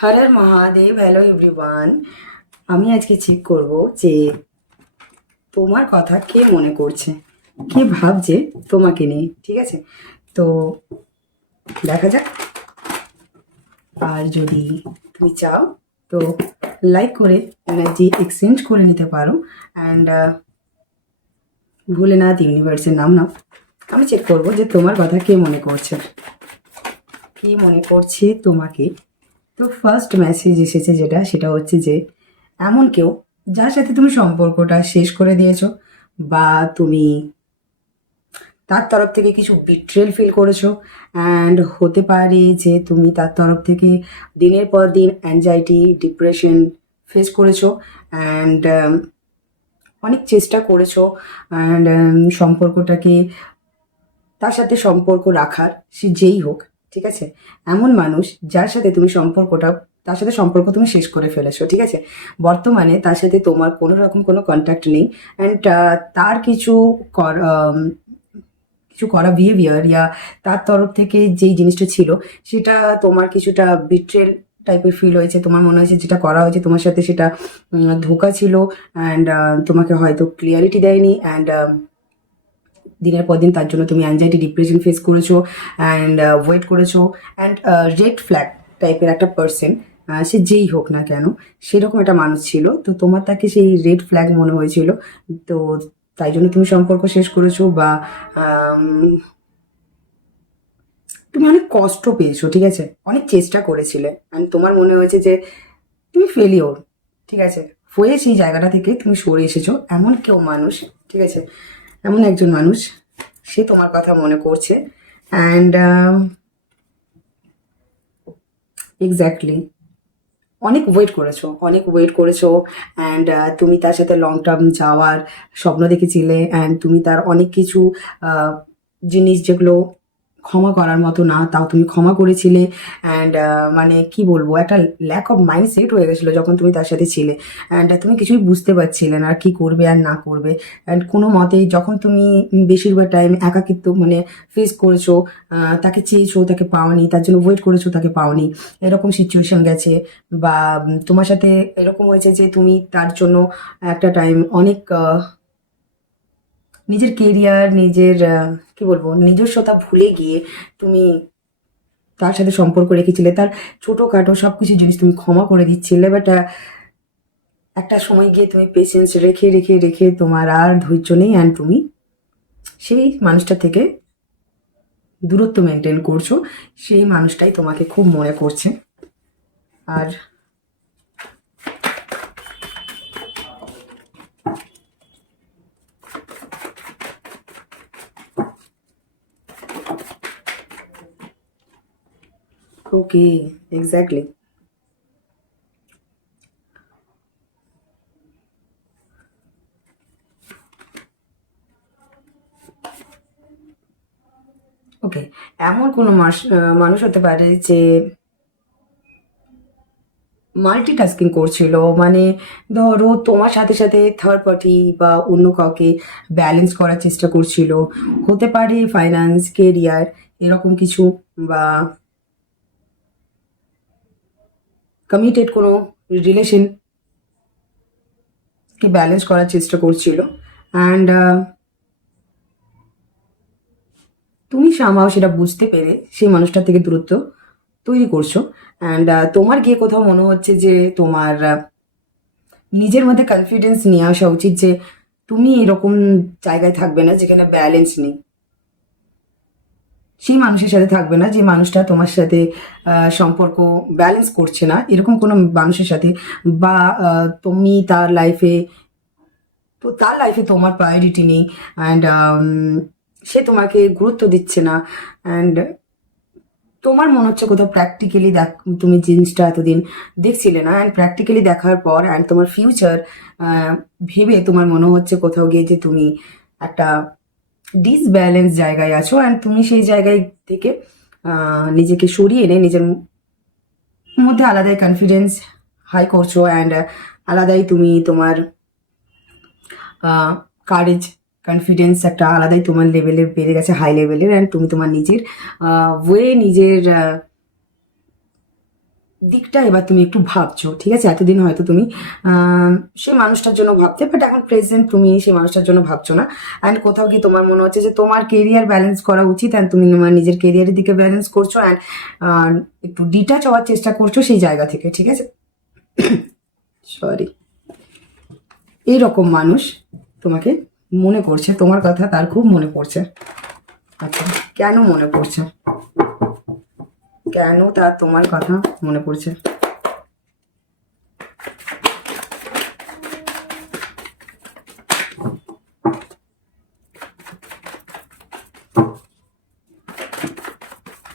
হর Har Mahadev. Hello everyone. আমি আজকে check করব যে তোমার কথা কে মনে করছে, কে ভাবছে তোমাকে নিয়ে। ঠিক আছে, তো দেখা যাক। আর যদি তুমি চাও তো লাইক করে এনার্জি এক্সচেঞ্জ করে নিতে পারো। অ্যান্ড ভুলে না ইউনিভার্সের নাম নাও। আমি চেক করব যে তোমার কথা কে মনে করছে, কে মনে করছে তোমাকে। তো ফার্স্ট মেসেজ এসেছে সেটা হচ্ছে যে এমন কেউ যার সাথে তুমি সম্পর্কটা শেষ করে দিয়েছো, বা তুমি তার তরফ থেকে কিছু বিট্রেল ফিল করেছো। অ্যান্ড হতে পারে যে তুমি তার তরফ থেকে দিনের পর দিন অ্যাংজাইটি ডিপ্রেশন ফেস করেছো। অ্যান্ড অনেক চেষ্টা করেছো অ্যান্ড সম্পর্কটাকে, তার সাথে সম্পর্ক রাখার, সে যেই হোক। ঠিক আছে, এমন মানুষ যার সাথে তুমি সম্পর্কটা, তার সাথে সম্পর্ক তুমি শেষ করে ফেলেছো। ঠিক আছে, বর্তমানে তার সাথে তোমার কোনো রকম কোনো কন্ট্যাক্ট নেই। অ্যান্ড তার কিছু করা বিহেভিয়ার ইয়া তার তরফ থেকে যেই জিনিসটা ছিল সেটা তোমার কিছুটা বিট্রেল টাইপের ফিল হয়েছে। তোমার মনে হয়েছে যেটা করা হয়েছে তোমার সাথে সেটা ধোঁকা ছিল। অ্যান্ড তোমাকে হয়তো ক্লিয়ারিটি দেয়নি। অ্যান্ড দিনের পর দিন তার জন্য তুমি অ্যাংজাইটি ডিপ্রেশন ফেস করেছো অ্যান্ড ওয়েট করেছো। অ্যান্ড রেড ফ্ল্যাগ টাইপের একটা পার্সন, সে যেই হোক না কেন, সেরকম একটা মানুষ ছিল। তো তোমার তাকে সেই রেড ফ্ল্যাগ মনে হয়েছিল, তো তাই জন্য তুমি সম্পর্ক শেষ করেছো। বা তুমি অনেক কষ্ট পেয়েছো। ঠিক আছে, অনেক চেষ্টা করেছিলে অ্যান্ড তোমার মনে হয়েছে যে তুমি ফেলিওর। ঠিক আছে, হয়ে সেই জায়গাটা থেকে তুমি সরে এসেছো। এমন কেউ মানুষ, ঠিক আছে, এমন একজন মানুষ, সে তোমার কথা মনে করছে। অ্যান্ড এক্স্যাক্টলি অনেক ওয়েট করেছো, অনেক ওয়েট করেছো। অ্যান্ড তুমি তার সাথে লং টার্ম যাওয়ার স্বপ্ন দেখেছিলে। অ্যান্ড তুমি তার অনেক কিছু জিনিস যেগুলো ক্ষমা করার মতো না, তাও তুমি ক্ষমা করেছিলে। অ্যান্ড মানে কি বলবো, একটা ল্যাক অফ মাইন্ডসেট হয়ে গেছিলো যখন তুমি তার সাথে ছিলে। অ্যান্ড তুমি কিছুই বুঝতে পারছিলে না কি করবে আর না করবে। অ্যান্ড কোনো মতেই যখন তুমি বেশিরভাগ টাইম একাকিত্ব মানে ফেস করেছো, তাকে চেয়েছো তাকে পাওনি, তার জন্য ওয়েট করেছো তাকে পাওনি, এরকম সিচুয়েশন গেছে। বা তোমার সাথে এরকম হয়েছে যে তুমি তার জন্য একটা টাইম অনেক নিজের কেরিয়ার, নিজের কি বলবো, নিজস্বতা ভুলে গিয়ে তুমি তার সাথে সম্পর্ক রেখেছিলে। তার ছোটোখাটো সব কিছু জিনিস তুমি ক্ষমা করে দিচ্ছিলে। বাট একটা সময় গিয়ে তুমি পেশেন্স রেখে রেখে রেখে তোমার আর ধৈর্য নেই। অ্যান্ড তুমি সেই মানুষটা থেকে দূরত্ব মেনটেন করছো। সেই মানুষটাই তোমাকে খুব মনে করছে। আর ওকে, এক্স্যাক্টলি। ওকে, এমন কোনো মানুষ হতে পারে যে মাল্টিটাস্কিং করছিল। মানে ধরো তোমার সাথে সাথে থার্ড পার্টি বা অন্য কাউকে ব্যালেন্স করার চেষ্টা করছিল। হতে পারে ফাইন্যান্স, কেরিয়ার, এরকম কিছু। বা কমিটেড কোনো রিলেশনকে ব্যালেন্স করার চেষ্টা করছিল। অ্যান্ড তুমি সামাও সেটা বুঝতে পেরে সেই মানুষটার থেকে দূরত্ব তৈরি করছো। অ্যান্ড তোমার গিয়ে কোথাও মনে হচ্ছে যে তোমার নিজের মধ্যে কনফিডেন্স নিয়ে আসা উচিত যে তুমি এরকম জায়গায় থাকবে না যেখানে ব্যালেন্স নেই। সেই মানুষের সাথে থাকবে না যে মানুষটা তোমার সাথে সম্পর্ক ব্যালেন্স করছে না, এরকম কোনো মানুষের সাথে। বা তুমি তার লাইফে, তো তার লাইফে তোমার প্রায়োরিটি নেই। অ্যান্ড সে তোমাকে গুরুত্ব দিচ্ছে না। অ্যান্ড তোমার মনে হচ্ছে কোথাও প্র্যাকটিক্যালি তুমি জিনিসটা এতদিন দেখছিলে না। অ্যান্ড প্র্যাকটিক্যালি দেখার পর অ্যান্ড তোমার ফিউচার ভেবে তোমার মনে হচ্ছে কোথাও গিয়ে যে তুমি একটা ডিসব্যালেন্স জায়গায় আছো। অ্যান্ড তুমি সেই জায়গায় থেকে নিজেকে সরিয়ে এনে নিজের মধ্যে আলাদাই কনফিডেন্স হাই করছো। অ্যান্ড আলাদাই তুমি তোমার কারেজ, কনফিডেন্স একটা আলাদাই তোমার লেভেলে বেড়ে গেছে, হাই লেভেলের। অ্যান্ড তুমি তোমার নিজের ওয়ে, নিজের দিকটা এবার তুমি একটু ভাবছো, ঠিক আছে? এতদিন হয়তো তুমি সেই মানুষটার জন্য ভাবতে, বাট এখন প্রেজেন্ট তুমি সেই মানুষটার জন্য ভাবছো না। অ্যান্ড কোথাও কি তোমার মনে হচ্ছে যে তোমার কেরিয়ার ব্যালেন্স করা উচিত, অ্যান্ড তুমি তোমার নিজের কেরিয়ারের দিকে ব্যালেন্স করছো, অ্যান্ড একটু ডিটাচ হওয়ার চেষ্টা করছো সেই জায়গা থেকে, ঠিক আছে? সরি, এইরকম মানুষ তোমাকে মনে করছে, তোমার কথা তার খুব মনে পড়ছে। আচ্ছা, কেন মনে পড়ছে? কেন তার তোমার কথা মনে পড়ছে?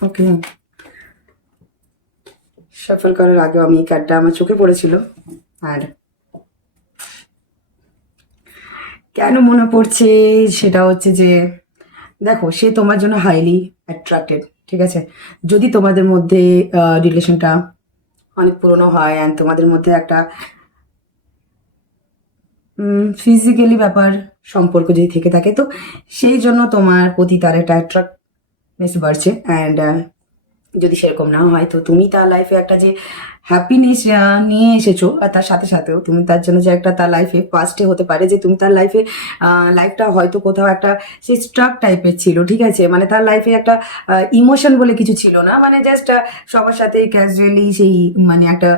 ওকে, সফল করার আগেও আমি এই কার্ডটা আমার চোখে পড়েছিল। আর কেন মনে পড়ছে সেটা হচ্ছে যে, দেখো, সে তোমার জন্য হাইলি অ্যাট্রাক্টেড, ঠিক আছে? যদি তোমাদের মধ্যে রিলেশনটা অনেক পুরনো হয়, অ্যান্ড তোমাদের মধ্যে একটা ফিজিক্যালি ব্যাপার সম্পর্ক যদি থেকে থাকে, তো সেই জন্য তোমার প্রতি তার একটা অ্যাট্রাক্টনেস বাড়ছে। অ্যান্ড যদি সেরকম না হয়, তো তুমি তার লাইফে একটা যে হ্যাপিনেস নিয়ে এসেছো, আর তার সাথে সাথেও তুমি তার জন্য যে একটা, তার লাইফে ফার্স্টে হতে পারে যে তুমি তার লাইফে লাইফটা হয়তো কোথাও একটা সেই স্ট্রাক টাইপের ছিল, ঠিক আছে? মানে তার লাইফে একটা ইমোশন বলে কিছু ছিল না, মানে জাস্ট সবার সাথে ক্যাজুয়ালি সেই মানে একটা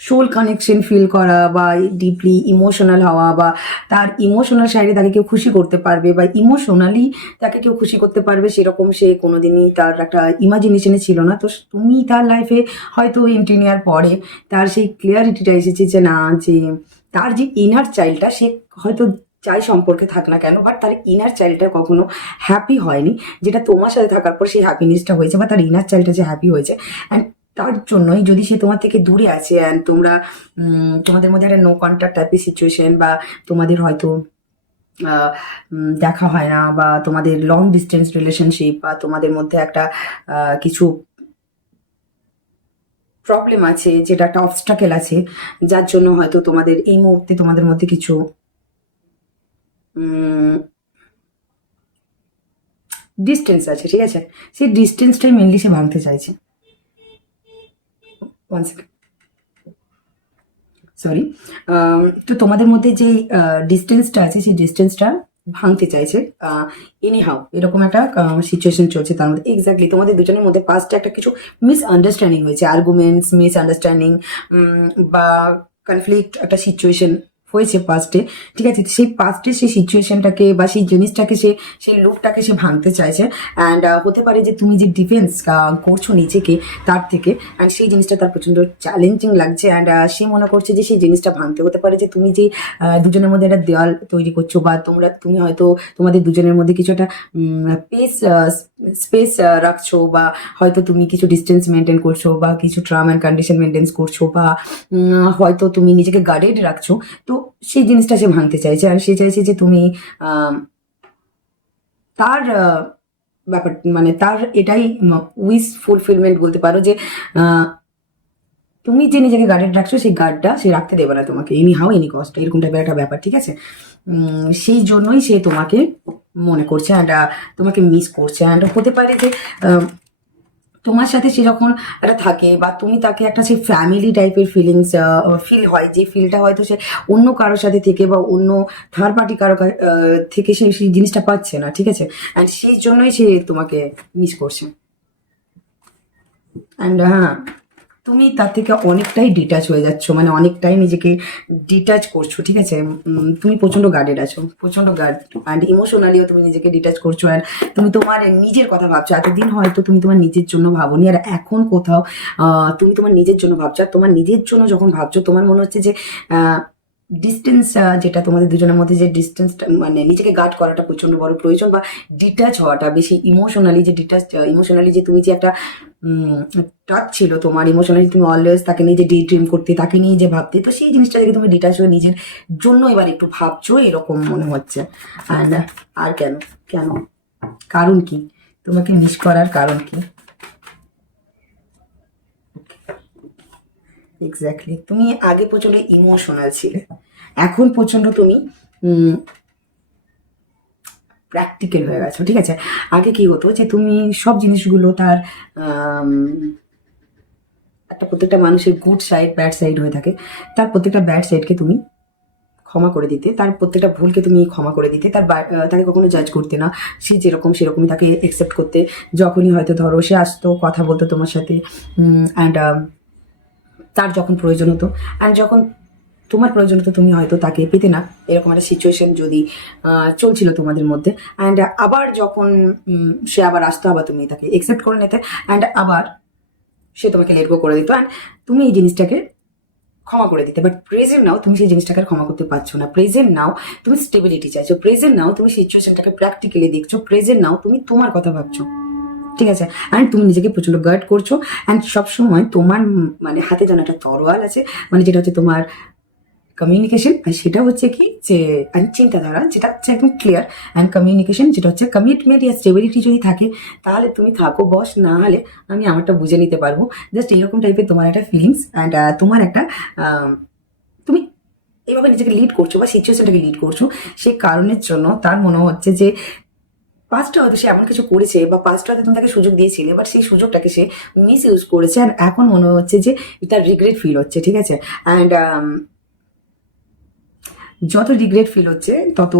সোল কানেকশন ফিল করা, বা ডিপলি ইমোশনাল হওয়া, বা তার ইমোশনাল সাইডে তাকে কেউ খুশি করতে পারবে, বা ইমোশনালি তাকে কেউ খুশি করতে পারবে, সেরকম সে কোনোদিনই তার একটা ইমাজিনেশনে ছিল না। তো তুমি তার লাইফে হয়তো এন্ট্রি নেওয়ার পরে তার সেই ক্লিয়ারিটিটা এসেছে যে না, যে তার যে ইনার চাইল্ডটা, সে হয়তো যাই সম্পর্কে থাক না কেন, বাট তার ইনার চাইল্ডটা কখনো হ্যাপি হয়নি, যেটা তোমার সাথে থাকার পর সেই হ্যাপিনেসটা হয়েছে, বা তার ইনার চাইল্ডটা যে হ্যাপি হয়েছে। অ্যান্ড তার জন্যই যদি সে তোমার থেকে দূরে আছে, অ্যান্ড তোমরা তোমাদের মধ্যে একটা নো কন্ট্যাক্ট টাইপের সিচুয়েশন, বা তোমাদের হয়তো দেখা হয় না, বা তোমাদের লং ডিস্টেন্স রিলেশনশিপ, বা তোমাদের মধ্যে একটা কিছু প্রবলেম আছে, যেটা একটা অবস্টাকেল আছে, যার জন্য হয়তো তোমাদের এই মুহূর্তে তোমাদের মধ্যে কিছু ডিস্টেন্স আছে, ঠিক আছে? সেই ডিস্টেন্সটাই মেনলি সে ভাঙতে চাইছে। One second, sorry. তো তোমাদের মধ্যে যে ডিস্টেন্সটা আছে, সেই ডিস্টেন্সটা ভাঙতে চাইছে। এনি হাউ এরকম একটা সিচুয়েশন চলছে তার মধ্যে। এক্স্যাক্টলি তোমাদের দুজনের মধ্যে পাস্টে একটা কিছু মিসআন্ডারস্ট্যান্ডিং হয়েছে, আর্গুমেন্টস, মিসআন্ডারস্ট্যান্ডিং, বা কনফ্লিক্ট, একটা সিচুয়েশন হয়েছে পাস্টে, ঠিক আছে? সেই পাস্টে সেই সিচুয়েশনটাকে বা সেই জিনিসটাকে সে, সেই লুপটাকে সে ভাঙতে চাইছে। অ্যান্ড হতে পারে যে তুমি যে ডিফেন্স করছো নিজেকে তার থেকে, অ্যান্ড সেই জিনিসটা তার প্রচণ্ড চ্যালেঞ্জিং লাগছে। অ্যান্ড সে মনে করছে যে সেই জিনিসটা ভাঙতে, হতে পারে যে তুমি যে দুজনের মধ্যে একটা দেওয়াল তৈরি করছো, বা তুমি হয়তো তোমাদের দুজনের মধ্যে কিছু একটা স্পেস রাখছো, বা হয়তো তুমি কিছু ডিস্টেন্স মেনটেন করছো, বা কিছু টার্ম অ্যান্ড কন্ডিশন মেনটেন করছো, বা হয়তো তুমি নিজেকে গার্ডেড রাখছো। তো সেই জিনিসটা সে ভাঙতে চাইছে, আর সে চাইছে যে তুমি তার ব্যাপার, মানে তার এটাই উইশ ফুলফিলমেন্ট বলতে পারো, যে তুমি যে নিজেকে গার্ডেড রাখছো, সেই গার্ডটা সে রাখতে দেবে না তোমাকে, এনি হাউ এনি কস্ট, এরকম টাইপের একটা ব্যাপার, ঠিক আছে? সেই জন্যই সে তোমাকে মনে করছে, অ্যান্ড তোমাকে মিস করছে। অ্যান্ড হতে পারে যে তোমার সাথে সে যখন একটা থাকে, বা তুমি তাকে একটা সেই ফ্যামিলি টাইপের ফিলিংস ফিল হয়, যে ফিলটা হয়তো সে অন্য কারোর সাথে থেকে, বা অন্য থার্ড পার্টি কারো থেকে সে সেই জিনিসটা পাচ্ছে না, ঠিক আছে? অ্যান্ড সেই জন্যই সে তোমাকে মিস করছে। অ্যান্ড হ্যাঁ, তুমি তার থেকে অনেকটাই ডিটাচ হয়ে যাচ্ছ, মানে অনেকটাই নিজেকে ডিটাচ করছো, ঠিক আছে? তুমি প্রচণ্ড গার্ডেড আছো, প্রচণ্ড গার্ড, অ্যান্ড ইমোশনালিও তুমি নিজেকে ডিটাচ করছো। অ্যান্ড তুমি তোমার নিজের কথা ভাবছো, এতদিন হয়তো তুমি তোমার নিজের জন্য ভাবোনি, আর এখন কোথাও তুমি তোমার নিজের জন্য ভাবছো। আর তোমার নিজের জন্য যখন ভাবছো, তোমার মনে হচ্ছে যে ডিস্টেন্স, যেটা তোমাদের দুজনের মধ্যে যে ডিস্টেন্সটা, মানে নিজেকে গার্ড করাটা প্রচণ্ড বড় প্রয়োজন, বা ডিটাচ হওয়াটা বেশি ইমোশনালি, যে ডিটাচ ইমোশনালি, যে তুমি যে একটা টাচ ছিল তোমার ইমোশনালি, তুমি অলওয়েজ তাকে নিয়ে যে ডে ড্রিম করতে, তাকে নিয়ে যে ভাবতে, তো সেই জিনিসটা থেকে তুমি ডিটাচ হয়ে নিজের জন্য এবার একটু ভাবছো, এরকম মনে হচ্ছে। অ্যান্ড আর কেন, কেন, কারণ কি, তোমাকে মিস করার কারণ কি? এক্স্যাক্টলি, তুমি আগে প্রচণ্ড ইমোশনাল ছিলে, এখন প্রচণ্ড তুমি প্র্যাকটিক্যাল হয়ে গেছো, ঠিক আছে? আগে কি হতো যে তুমি সব জিনিসগুলো তার একটা প্রত্যেকটা মানুষের গুড সাইড ব্যাড সাইড হয়ে থাকে, তার প্রত্যেকটা ব্যাড সাইডকে তুমি ক্ষমা করে দিতে, তার প্রত্যেকটা ভুলকে তুমি ক্ষমা করে দিতে, তাকে কখনো জাজ করতে না, সে যেরকম সেরকমই তাকে অ্যাকসেপ্ট করতে। যখনই হয়তো ধরো সে আসতো কথা বলতো তোমার সাথে, অ্যান্ড তার যখন প্রয়োজন হতো, অ্যান্ড যখন তোমার প্রয়োজন হতো তুমি হয়তো তাকে পেতে না, এরকম একটা সিচুয়েশন যদি চলছিল তোমাদের মধ্যে, অ্যান্ড আবার যখন সে আবার আসতো, আবার তুমি তাকে অ্যাকসেপ্ট করে নিতে, অ্যান্ড আবার সে তোমাকে লেট গো করে দিত, অ্যান্ড তুমি এই জিনিসটাকে ক্ষমা করে দিতে। বাট প্রেজেন্ট নাও তুমি সেই জিনিসটাকে আর ক্ষমা করতে পারছো না। প্রেজেন্ট নাও তুমি স্টেবিলিটি চাইছো, প্রেজেন্ট নাও তুমি সিচুয়েশনটাকে প্র্যাকটিক্যালি দেখছো, প্রেজেন্ট নাও তুমি তোমার কথা ভাবছো, ঠিক আছে? অ্যান্ড তুমি নিজেকে প্রচন্ড গার্ড করছো, অ্যান্ড সবসময় তোমার মানে হাতে যেন একটা তরোয়াল আছে, মানে যেটা হচ্ছে তোমার কমিউনিকেশন, আর সেটা হচ্ছে কি যে চিন্তাধারা, যেটা হচ্ছে একদম ক্লিয়ার, অ্যান্ড কমিউনিকেশন যেটা হচ্ছে কমিটমেন্ট ইয়া স্টেবিলিটি যদি থাকে তাহলে তুমি থাকো বস, না হলে আমি আমারটা বুঝে নিতে পারবো। জাস্ট এইরকম টাইপের তোমার একটা ফিলিংস, অ্যান্ড তোমার একটা তুমি এইভাবে নিজেকে লিড করছো বা সিচুয়েশনটাকে লিড করছো, সেই কারণের জন্য তার মনে হচ্ছে যে পাস্টে হয়তো সে এমন কিছু করেছে, বা পাস্টে হয়তো তুমি তাকে সুযোগ দিয়েছিলে, বাট সেই সুযোগটাকে সে মিস ইউজ করেছে, অ্যান্ড এখন মনে হচ্ছে যে তার রিগ্রেট ফিল হচ্ছে, ঠিক আছে? অ্যান্ড যত রিগ্রেট ফিল হচ্ছে তত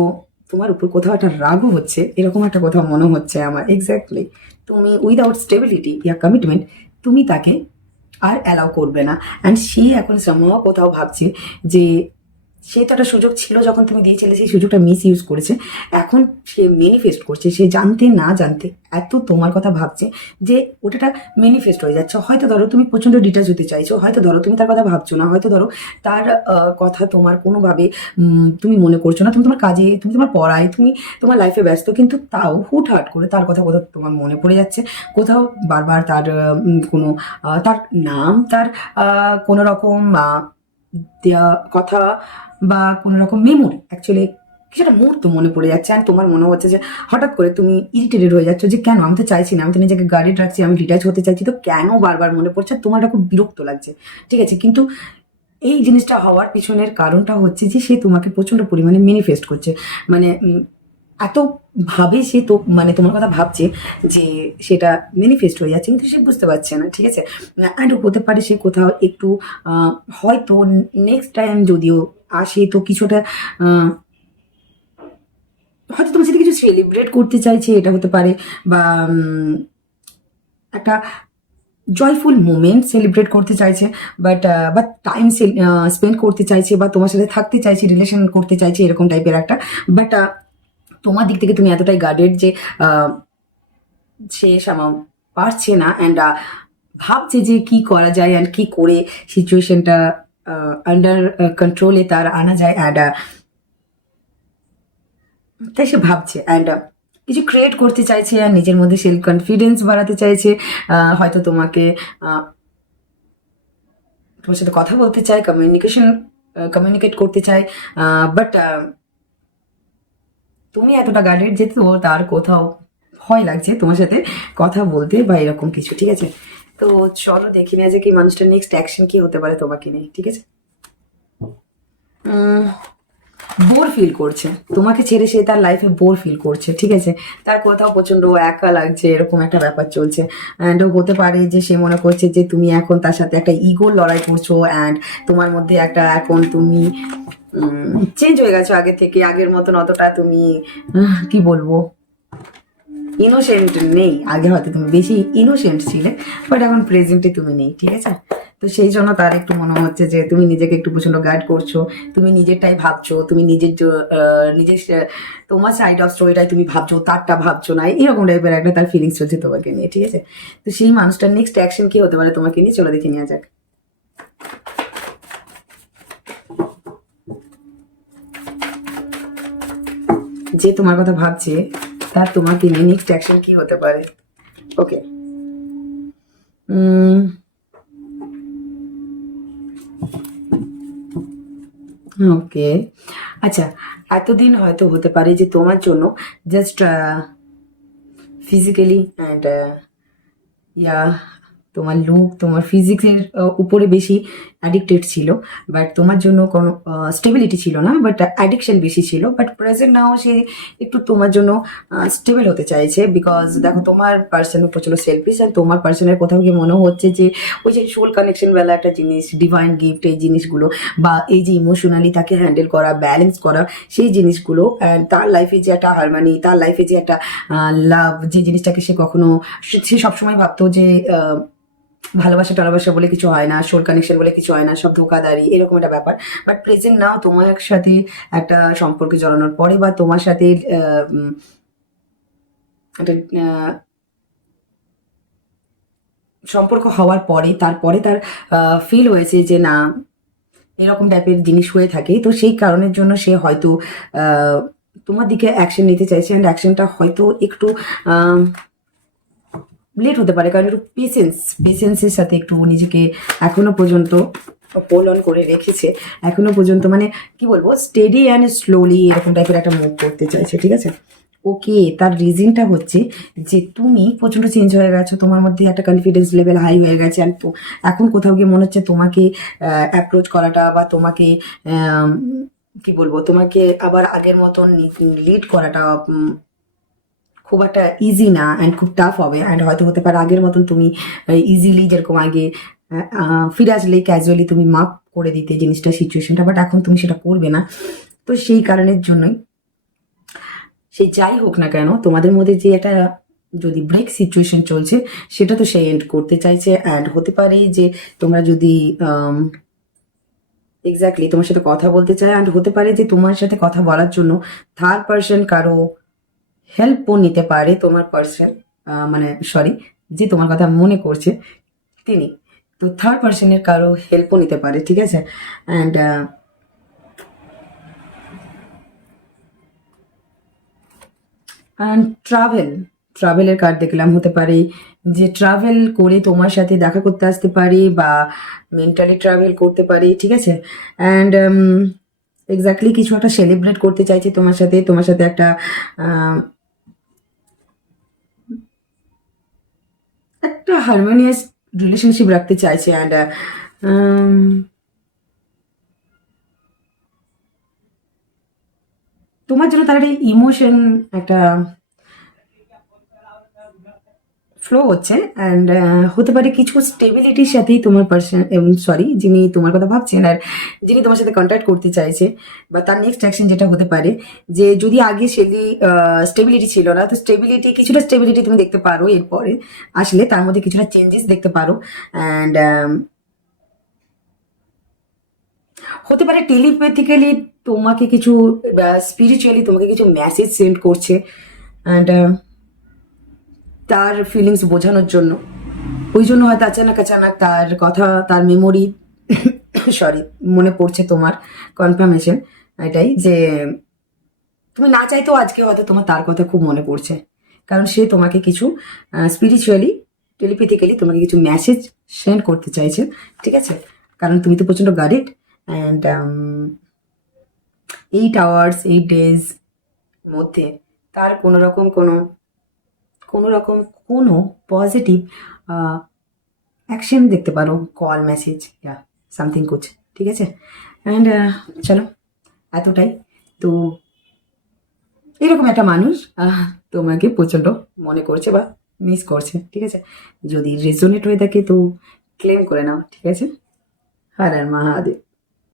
তোমার উপর কোথাও একটা রাগও হচ্ছে, এরকম একটা কোথাও মনে হচ্ছে আমার। এক্স্যাক্টলি তুমি উইদাউট স্টেবিলিটি ইয়া কমিটমেন্ট তুমি তাকে আর অ্যালাউ করবে না, অ্যান্ড সে এখন সম্ভব কোথাও ভাবছে যে সে তো একটা সুযোগ ছিল যখন তুমি দিয়েছিলে, সেই সুযোগটা মিস ইউজ করেছে, এখন সে ম্যানিফেস্ট করছে, সে জানতে না জানতে এত তোমার কথা ভাবছে যে ওটা ম্যানিফেস্ট হয়ে যাচ্ছে। হয়তো ধরো তুমি প্রচন্ড ডিটাচ হতে চাইছো, হয়তো ধরো তুমি তার কথা ভাবছো না, হয়তো ধরো তার কথা তোমার কোনোভাবে তুমি মনে করছো না, তুমি তোমার কাজে, তুমি তোমার পড়ায়, তুমি তোমার লাইফে ব্যস্ত, কিন্তু তাও হুটহাট করে তার কথা কোথাও তোমার মনে পড়ে যাচ্ছে, কোথাও বারবার তার কোনো তার নাম, তার কোনো রকম দেয়া কথা বা কোনো রকম মেমোরি, অ্যাকচুয়ালি কিছুটা মুহূর্ত মনে পড়ে যাচ্ছে, আর তোমার মনে হচ্ছে যে হঠাৎ করে তুমি ইরিটেটেড হয়ে যাচ্ছ যে কেন, আমি তো চাইছি না, আমি তো নিজেকে গার্ডেড রাখছি, আমি ডিটাচ হতে চাইছি, তো কেন বারবার মনে পড়ছে, তোমার খুব বিরক্ত লাগছে, ঠিক আছে? কিন্তু এই জিনিসটা হওয়ার পিছনের কারণটা হচ্ছে যে সে তোমাকে প্রচন্ড পরিমাণে ম্যানিফেস্ট করছে, মানে এত ভাবে সে তো মানে তোমার কথা ভাবছে যে সেটা ম্যানিফেস্ট হয়ে যাচ্ছে, কিন্তু সে বুঝতে পারছে না, ঠিক আছে? অ্যান্ড হতে পারে সে কোথাও একটু হয়তো নেক্সট টাইম যদিও আসে তো কিছুটা হয়তো তোমার সাথে কিছু সেলিব্রেট করতে চাইছে, এটা হতে পারে, বা একটা জয়ফুল মোমেন্ট সেলিব্রেট করতে চাইছে, বাট টাইম স্পেন্ড করতে চাইছে, বা তোমার সাথে থাকতে চাইছে, রিলেশন করতে চাইছে, এরকম টাইপের একটা। বাট তোমার দিক থেকে তুমি এতটাই গার্ডেড যে সে পারছে না, অ্যান্ড ভাবছে যে কি করা যায়, অ্যান্ড কি করে সিচুয়েশনটা আন্ডার কন্ট্রোলে তার আনা যায়, অ্যান্ড তাই সে ভাবছে, অ্যান্ড কিছু ক্রিয়েট করতে চাইছে, আর নিজের মধ্যে সেলফ কনফিডেন্স বাড়াতে চাইছে, হয়তো তোমার সাথে কথা বলতে চায়, কমিউনিকেট করতে চায়, বাট তুমি এতটা গার্ডেড যে তো তার কোথাও ভয় লাগছে তোমার সাথে কথা বলতে বা এরকম কিছু, ঠিক আছে? তো চলো দেখি না যে কি মানুষটার নেক্সট অ্যাকশন কি হতে পারে তোমাকে নিয়ে, ঠিক আছে? বোর ফিল করছে তোমাকে ছেড়ে, সে তার লাইফে বোর ফিল করছে, ঠিক আছে? তার কোথাও প্রচন্ড একা লাগছে, এরকম একটা ব্যাপার চলছে, অ্যান্ড হতে পারে যে সে মনে করছে যে তুমি এখন তার সাথে একটা ইগোর লড়াই করছো, অ্যান্ড তোমার মধ্যে একটা এখন তুমি চেঞ্জ হয়ে গেছো আগে থেকে, আগের মতন অতটা তুমি কি বলবো ইনোসেন্ট নেই। আগে হয়তো তুমি বেশি ইনোসেন্ট ছিলে, বাট এখন প্রেজেন্টে তুমি নেই, ঠিক আছে? তো সেই জন্য তার একটু মনে হচ্ছে যে তুমি নিজেকে একটু প্রচন্ড গাইড করছো, তুমি নিজেরটাই ভাবছো, তুমি নিজের তোমার সাইড অফ স্টোরিটাই তুমি ভাবছো, তারটা ভাবছো না, এরকম টাইপের একটা তার ফিলিংস চলছে তোমাকে নিয়ে, ঠিক আছে? তো সেই মানুষটার নেক্সট অ্যাকশন কি হতে পারে তোমাকে নিয়ে, চলো দেখে নেওয়া যাক। যে তোমার কথা ভাবছে তার তোমাকে নিয়ে নেক্সট অ্যাকশন কি হতে পারে। ওকে, ওকে, আচ্ছা, এতদিন হয়তো হতে পারে যে তোমার জন্য জাস্ট ফিজিক্যালি অ্যান্ড ইয়া তোমার লুক, তোমার ফিজিক্সের উপরে বেশি অ্যাডিক্টেড ছিল, বাট তোমার জন্য কোনো স্টেবিলিটি ছিল না, বাট অ্যাডিকশন বেশি ছিল। বাট প্রেজেন্ট নাও সে একটু তোমার জন্য স্টেবল হতে চাইছে, বিকজ দেখো তোমার পার্সন প্রচুর সেলফিশ, আর তোমার পার্সনের কোথাও গিয়ে মনে হচ্ছে যে ওই যে সোল কানেকশন বেলা একটা জিনিস, ডিভাইন গিফট, এই জিনিসগুলো, বা এই যে ইমোশনালি তাকে হ্যান্ডেল করা, ব্যালেন্স করা, সেই জিনিসগুলো, and তার লাইফে যে একটা হারমানি, তার লাইফে যে একটা লাভ, যে জিনিসটাকে সে কখনো, সে সবসময় ভাবতো যে ভালোবাসা টালোবাসা বলে কিছু হয় না, সোল কানেকশন বলে কিছু হয় না, সব ধোকাদারি, এরকম একটা ব্যাপার। বাট প্রেজেন্ট নাও তোমার সাথে একটা সম্পর্কে জড়ানোর পরে, বা তোমার সাথে একটা সম্পর্ক হওয়ার পরে, তারপরে তার ফিল হয়েছে যে না, এরকম টাইপের জিনিস হয়ে থাকে, তো সেই কারণের জন্য সে হয়তো তোমার দিকে অ্যাকশন নিতে চাইছে, অ্যান্ড অ্যাকশনটা হয়তো একটু লেট হতে পারে, কারণ একটু পেশেন্সের সাথে একটু নিজেকে এখনো পর্যন্ত হোল্ড অন করে রেখেছে, এখনো পর্যন্ত, মানে কি বলবো, স্টেডি অ্যান্ড স্লোলি এরকম টাইপের একটা মুভ করতে চাইছে, ঠিক আছে। ওকে, তার রিজনটা হচ্ছে যে তুমি প্রচণ্ড চেঞ্জ হয়ে গেছো, তোমার মধ্যে একটা কনফিডেন্স লেভেল হাই হয়ে গেছে, আর তো এখন কোথাও গিয়ে মনে হচ্ছে তোমাকে অ্যাপ্রোচ করাটা, বা তোমাকে কি বলবো, তোমাকে আবার আগের মতন লিড করাটা খুব একটা ইজি না, অ্যান্ড খুব টাফ হবে, অ্যান্ড হয়তো হতে পারে আগের মতন তুমি ইজিলি যেরকম আগে ফিরে আসলে ক্যাজুয়ালি তুমি মাপ করে দিতে জিনিসটা, সিচুয়েশনটা, বাট এখন তুমি সেটা করবে না। তো সেই কারণের জন্যই, সে যাই হোক না কেন, তোমাদের মধ্যে যে একটা যদি ব্রেক সিচুয়েশন চলছে, সেটা তো সে এন্ড করতে চাইছে, অ্যান্ড হতে পারে যে তোমরা যদি এক্স্যাক্টলি তোমার সাথে কথা বলতে চায়, অ্যান্ড হতে পারে যে তোমার সাথে কথা বলার জন্য থার্ড পার্সন কারো হেল্পও নিতে পারে, তোমার পার্সন, মানে সরি, যে তোমার কথা মনে করছে তিনি, তো থার্ড পার্সনের কারো হেল্পও নিতে পারে, ঠিক আছে। অ্যান্ড অ্যান্ড ট্রাভেলের কার্ড দেখলাম, হতে পারে যে ট্রাভেল করে তোমার সাথে দেখা করতে আসতে পারে, বা মেন্টালি ট্রাভেল করতে পারে, ঠিক আছে। অ্যান্ড এক্স্যাক্টলি কিছু একটা সেলিব্রেট করতে চাইছে তোমার সাথে একটা একটা হারমোনিয়াস রিলেশনশিপ রাখতে চাইছে, অ্যান্ড তোমার জন্য তার একটা ইমোশন, একটা ফ্লো হচ্ছে, অ্যান্ড হতে পারে কিছু স্টেবিলিটির সাথেই তোমার পার্সন, সরি, যিনি তোমার কথা ভাবছেন আর যিনি তোমার সাথে কন্ট্যাক্ট করতে চাইছে, বা তার নেক্সট অ্যাকশন যেটা হতে পারে, যে যদি আগে স্টেবিলিটি ছিল না, তো কিছুটা স্টেবিলিটি তুমি দেখতে পারো, এরপরে আসলে তার মধ্যে কিছুটা চেঞ্জেস দেখতে পারো। অ্যান্ড হতে পারে টেলিপ্যাথিক্যালি তোমাকে কিছু, স্পিরিচুয়ালি তোমাকে কিছু মেসেজ সেন্ড করছে, অ্যান্ড তার ফিলিংস বোঝানোর জন্য, ওই জন্য হয়তো আচানক আচানক তার কথা, তার মেমোরি সরি মনে পড়ছে তোমার, কনফার্মেশন এটাই যে তুমি না চাইতেও আজকে হয়তো তোমার তার কথা খুব মনে পড়ছে, কারণ সে তোমাকে কিছু স্পিরিচুয়ালি, টেলিপ্যাথিক্যালি তোমাকে কিছু মেসেজ সেন্ড করতে চাইছে, ঠিক আছে। কারণ তুমি তো প্রচণ্ড গার্ডেড, অ্যান্ড 8 hours 8 days মধ্যে তার কোনো পজিটিভ অ্যাকশন দেখতে পারো, কল, মেসেজ, ইয়া সামথিং কুছ, ঠিক আছে। অ্যান্ড চলো, এতটাই। তো এরকম একটা মানুষ তোমাকে প্রচণ্ড মনে করছে বা মিস করছে, ঠিক আছে। যদি রেজোনেট হয়ে থাকে তো ক্লেম করে নাও, ঠিক আছে। হর হর মহাদেব।